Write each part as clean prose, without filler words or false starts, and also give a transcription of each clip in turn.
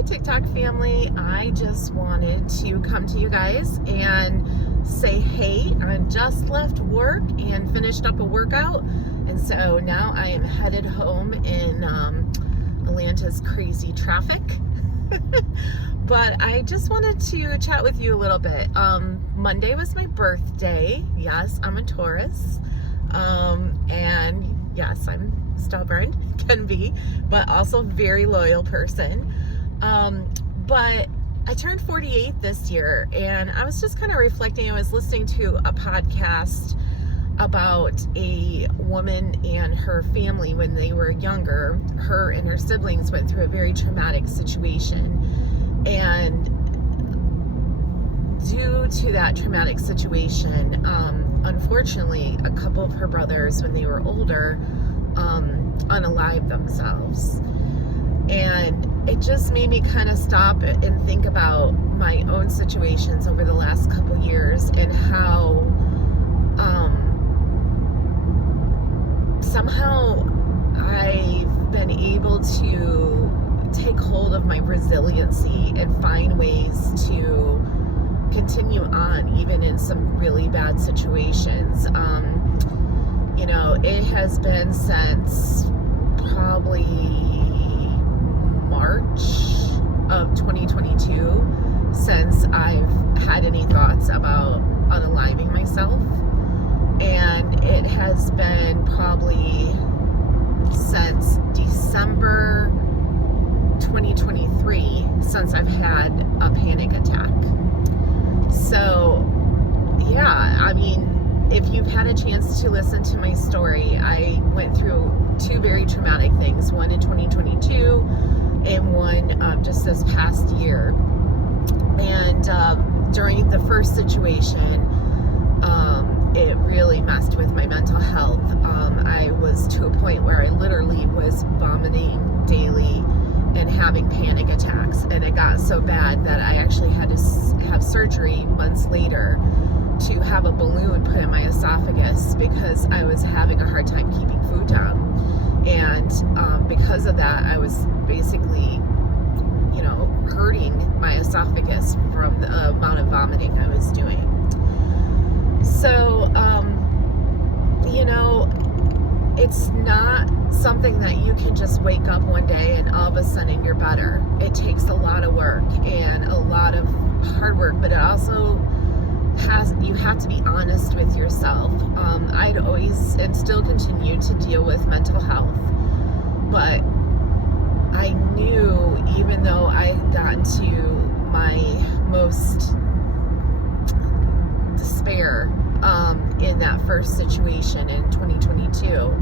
Hey TikTok family, I just wanted to come to you guys and say hey. I just left work and finished up a workout, and so now I am headed home in Atlanta's crazy traffic. But I just wanted to chat with you a little bit. Monday was my birthday. Yes, I'm a Taurus, and yes, I'm stubborn, can be, but also a very loyal person. But I turned 48 this year, and I was just kind of reflecting. I was listening to a podcast about a woman and her family when they were younger. Her and her siblings went through a very traumatic situation, and due to that traumatic situation, unfortunately, a couple of her brothers, when they were older, unalived themselves. And it just made me kind of stop and think about my own situations over the last couple years, and how somehow I've been able to take hold of my resiliency and find ways to continue on even in some really bad situations. It has been since probably March of 2022 since I've had any thoughts about unaliving myself, and it has been probably since December 2023 since I've had a panic attack. So yeah, I mean, if you've had a chance to listen to my story, I went through two very traumatic things, one in 2022 and one just this past year. And during the first situation, it really messed with my mental health. I was to a point where I literally was vomiting daily and having panic attacks, and it got so bad that I actually had to have surgery months later to have a balloon put in my esophagus because I was having a hard time keeping food down. And because of that, I was basically, hurting my esophagus from the amount of vomiting I was doing. So, it's not something that you can just wake up one day and all of a sudden you're better. It takes a lot of work and a lot of hard work, but it also you have to be honest with yourself. I'd always and still continue to deal with mental health, but I knew, even though I had gotten to my most despair in that first situation in 2022,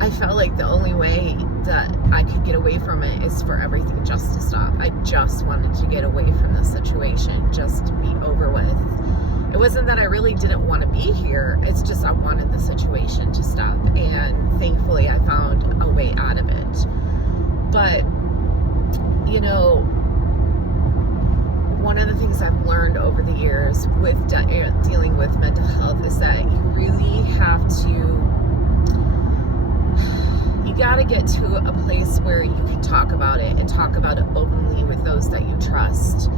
I felt like the only way that I could get away from it is for everything just to stop. I just wanted to get away from the situation, just to be over with. It wasn't that I really didn't want to be here, it's just I wanted the situation to stop, and thankfully I found a way out of it. But one of the things I've learned over the years with dealing with mental health is that you really have to, you got to get to a place where you can talk about it and talk about it openly with those that you trust.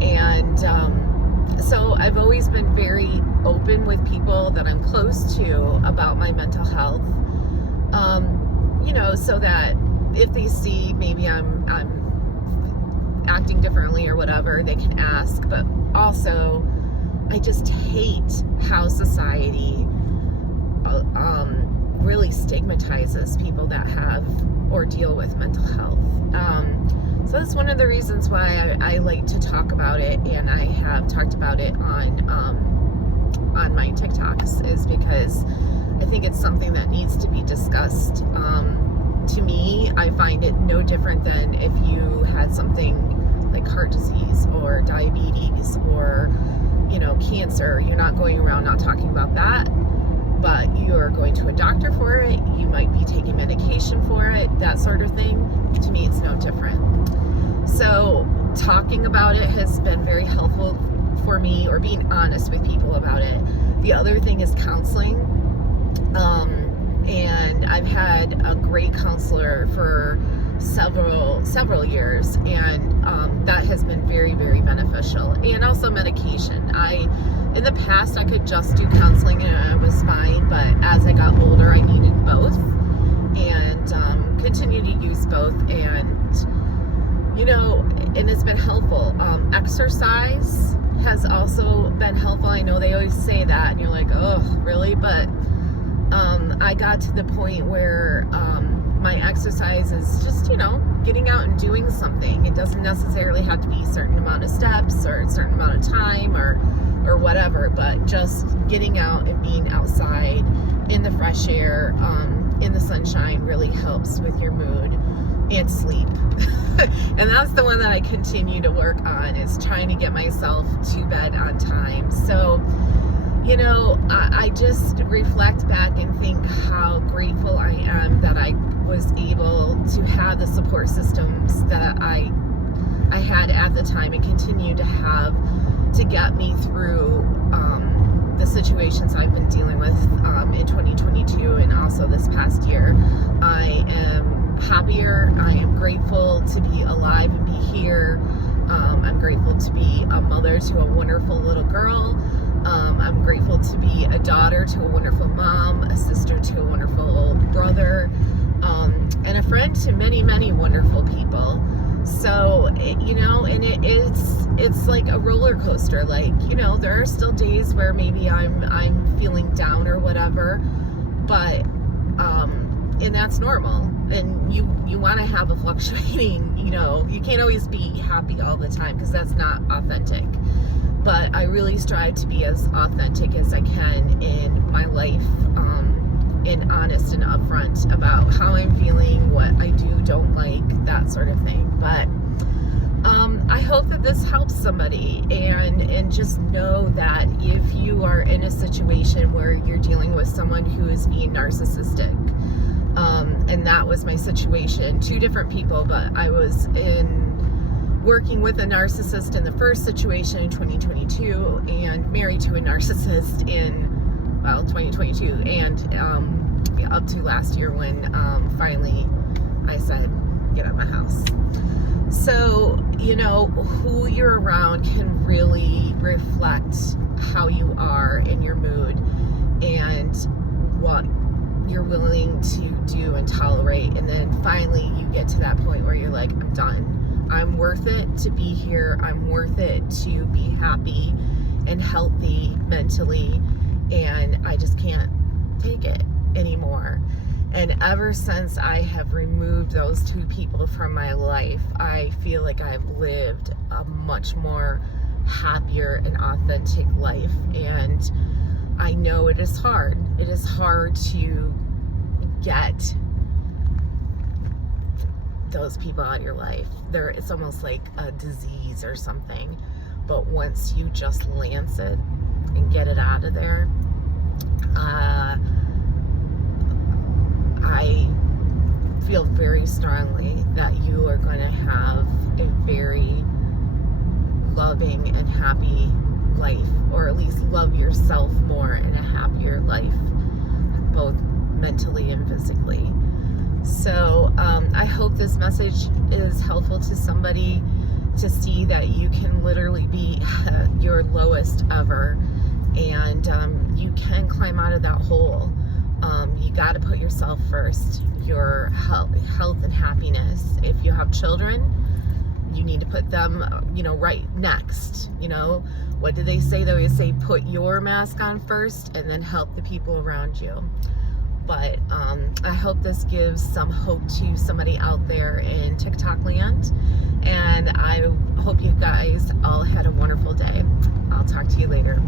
And so I've always been very open with people that I'm close to about my mental health, so that if they see maybe I'm acting differently or whatever, they can ask. But also, I just hate how society really stigmatizes people that have or deal with mental health. So that's one of the reasons why I like to talk about it, and I have talked about it on my TikToks, is because I think it's something that needs to be discussed. To me, I find it no different than if you had something like heart disease or diabetes or, cancer. You're not going around not talking about that, but you're going to a doctor for it. You might be taking medication for it, that sort of thing. To me, it's no different. So talking about it has been very helpful for me, or being honest with people about it. The other thing is counseling. And I've had a great counselor for several years, and that has been very, very beneficial. And also medication. In the past I could just do counseling and I was fine, but as I got older I needed both, and continue to use both, and and it's been helpful. Exercise has also been helpful. I know they always say that and you're like, oh really, but I got to the point where my exercise is just, getting out and doing something. It doesn't necessarily have to be a certain amount of steps or a certain amount of time or whatever, but just getting out and being outside in the fresh air, in the sunshine really helps with your mood and sleep. And that's the one that I continue to work on, is trying to get myself to bed on time. So, I just reflect back and think how grateful I am that I was able to have the support systems that I had at the time and continue to have to get me through the situations I've been dealing with in 2022 and also this past year. I am happier. I am grateful to be alive and be here. I'm grateful to be a mother to a wonderful little girl. I'm grateful to be a daughter to a wonderful mom, a sister to a wonderful brother, and a friend to many, many wonderful people. So, it's like a roller coaster. Like, there are still days where maybe I'm feeling down or whatever, but, and that's normal. And you want to have a fluctuating, you can't always be happy all the time because that's not authentic. But I really strive to be as authentic as I can in my life, and honest and upfront about how I'm feeling, what I don't like, that sort of thing. But I hope that this helps somebody, and just know that if you are in a situation where you're dealing with someone who is being narcissistic, and that was my situation, 2 different people, but I was working with a narcissist in the first situation in 2022 and married to a narcissist in 2022, and up to last year when finally I said, get out of my house. So, who you're around can really reflect how you are in your mood and what you're willing to do and tolerate. And then finally you get to that point where you're like, I'm done. I'm worth it to be here. I'm worth it to be happy and healthy mentally. And I just can't take it anymore. And ever since I have removed those 2 people from my life, I feel like I've lived a much more happier and authentic life. And I know it is hard. It is hard to get those people out of your life. It's almost like a disease or something. But once you just lance it and get it out of there, I feel very strongly that you are going to have a very loving and happy life, or at least love yourself more in a happier life, both mentally and physically. So I hope this message is helpful to somebody to see that you can literally be your lowest ever, and you can climb out of that hole. You got to put yourself first, your health and happiness. If you have children, you need to put them, right next. What do they say? They always say, put your mask on first and then help the people around you. But I hope this gives some hope to somebody out there in TikTok land. And I hope you guys all had a wonderful day. I'll talk to you later.